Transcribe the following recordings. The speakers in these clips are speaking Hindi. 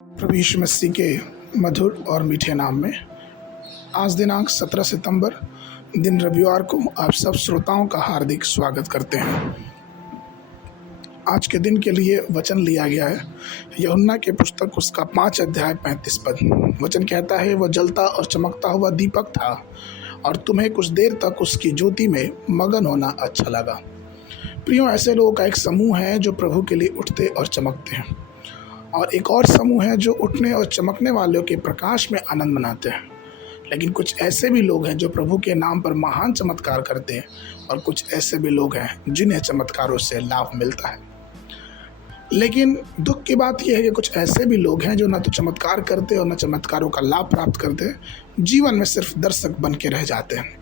प्रभु यीशु मसीह के मधुर और मीठे नाम में आज दिनांक 17 सितंबर दिन रविवार को आप सब श्रोताओं का हार्दिक स्वागत करते हैं। आज के दिन के लिए वचन लिया गया है यूहन्ना के पुस्तक उसका 5 अध्याय 35 पद। वचन कहता है, वह जलता और चमकता हुआ दीपक था और तुम्हें कुछ देर तक उसकी ज्योति में मगन होना अच्छा लगा। प्रियो, ऐसे लोगों का एक समूह है जो प्रभु के लिए उठते और चमकते हैं, और एक और समूह है जो उठने और चमकने वालों के प्रकाश में आनंद मनाते हैं। लेकिन कुछ ऐसे भी लोग हैं जो प्रभु के नाम पर महान चमत्कार करते हैं, और कुछ ऐसे भी लोग हैं जिन्हें चमत्कारों से लाभ मिलता है। लेकिन दुख की बात यह है कि कुछ ऐसे भी लोग हैं जो न तो चमत्कार करते और न चमत्कारों का लाभ प्राप्त करते, जीवन में सिर्फ दर्शक बन के रह जाते हैं।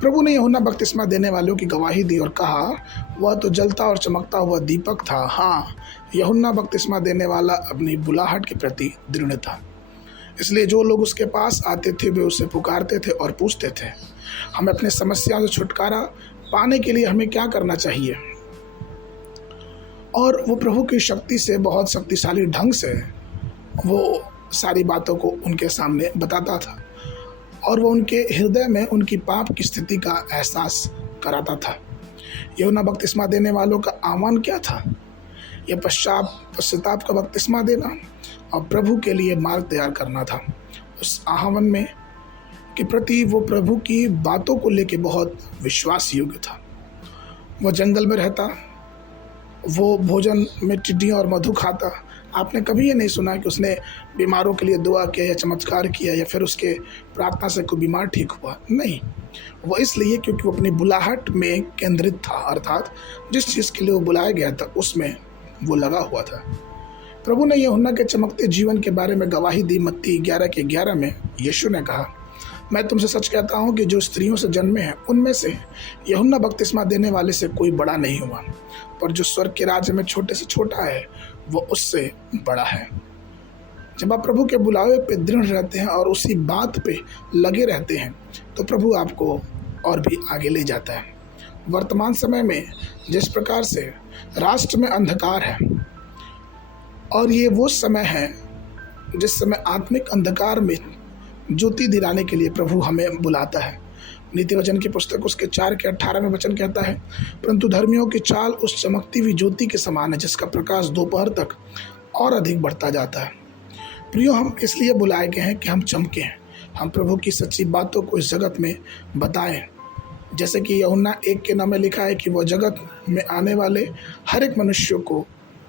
प्रभु ने यूहन्ना बपतिस्मा देने वालों की गवाही दी और कहा, वह तो जलता और चमकता हुआ दीपक था। हाँ, यूहन्ना बपतिस्मा देने वाला अपनी बुलाहट के प्रति दृढ़ था। इसलिए जो लोग उसके पास आते थे वे उसे पुकारते थे और पूछते थे, हमें अपने समस्याओं से छुटकारा पाने के लिए हमें क्या करना चाहिए। और वो प्रभु की शक्ति से बहुत शक्तिशाली ढंग से वो सारी बातों को उनके सामने बताता था, और वो उनके हृदय में उनकी पाप की स्थिति का एहसास कराता था। यूहन्ना बपतिस्मा देने वालों का आह्वान क्या था? यह पश्चाताप का बपतिस्मा देना और प्रभु के लिए मार्ग तैयार करना था। उस आह्वान में के प्रति वो प्रभु की बातों को लेके बहुत विश्वास योग्य था। वो जंगल में रहता, वो भोजन में टिड्डियाँ और मधु खाता। आपने कभी ये नहीं सुना कि उसने बीमारों के लिए दुआ किया या चमत्कार किया या फिर उसके प्रार्थना से कोई बीमार ठीक हुआ। नहीं, वो इसलिए क्योंकि वो अपनी बुलाहट में केंद्रित था, अर्थात जिस चीज़ के लिए वो बुलाया गया था उसमें वो लगा हुआ था। प्रभु ने यूहन्ना के चमकते जीवन के बारे में गवाही दी। मत्ती 11:11 में यीशु ने कहा, मैं तुमसे सच कहता हूँ कि जो स्त्रियों से जन्मे हैं उनमें से यूहन्ना बपतिस्मा देने वाले से कोई बड़ा नहीं हुआ, पर जो स्वर्ग के राज्य में छोटे से छोटा है वो उससे बड़ा है। जब आप प्रभु के बुलावे पे दृढ़ रहते हैं और उसी बात पे लगे रहते हैं तो प्रभु आपको और भी आगे ले जाता है। वर्तमान समय में जिस प्रकार से राष्ट्र में अंधकार है, और ये वो समय है जिस समय आत्मिक अंधकार में ज्योति दिलाने के लिए प्रभु हमें बुलाता है। नीति वचन की पुस्तक उसके 4:18 में वचन कहता है, परंतु धर्मियों की चाल उस चमकती हुई ज्योति के समान है जिसका प्रकाश दोपहर तक और अधिक बढ़ता जाता है। प्रियो, हम इसलिए बुलाए गए हैं कि हम चमकें, हम प्रभु की सच्ची बातों को इस जगत में बताएं। जैसे कि यूहन्ना 1 के नाम में लिखा है कि वह जगत में आने वाले हर एक मनुष्य को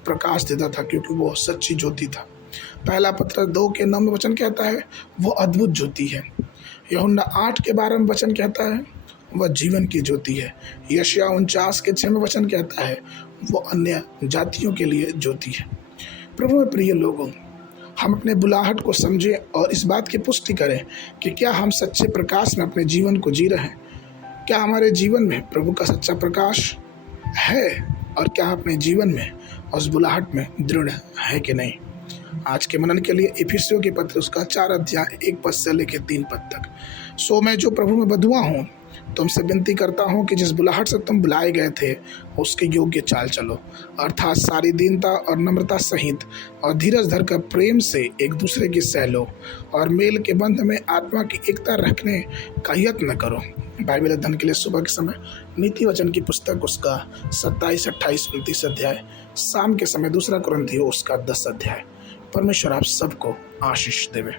प्रकाश देता था, क्योंकि वो सच्ची ज्योति था। पहला पत्र 2 के नाम में वचन कहता है, वो अद्भुत ज्योति है। यूहन्ना 8 के 12 में वचन कहता है, वह जीवन की ज्योति है। यशायाह 49:6 में वचन कहता है, वो अन्य जातियों के लिए ज्योति है। प्रभु में प्रिय लोगों, हम अपने बुलाहट को समझें और इस बात की पुष्टि करें कि क्या हम सच्चे प्रकाश में अपने जीवन को जी रहे हैं। क्या हमारे जीवन में प्रभु का सच्चा प्रकाश है, और क्या अपने जीवन में उस बुलाहट में दृढ़ है कि नहीं। आज के मनन के लिए इफिसियों के पत्र उसका 4 अध्याय 1 पद से लेकर 3 पद तक। सो मैं जो प्रभु में बंधुआ हूँ तुमसे विनती करता हूँ कि जिस बुलाहट से तुम बुलाए गए थे उसके योग्य चाल चलो, अर्थात सारी दीनता और नम्रता सहित और धीरज धरकर प्रेम से एक दूसरे की सह लो, और मेल के बंध में आत्मा की एकता रखने का यत्न करो। बाइबल अध्ययन के लिए सुबह के समय नीति वचन की पुस्तक उसका 27, 28, 29 अध्याय, शाम के समय 2 कुरिन्थियों उसका 10 अध्याय। परमेश्वर आप सबको आशीष देवे।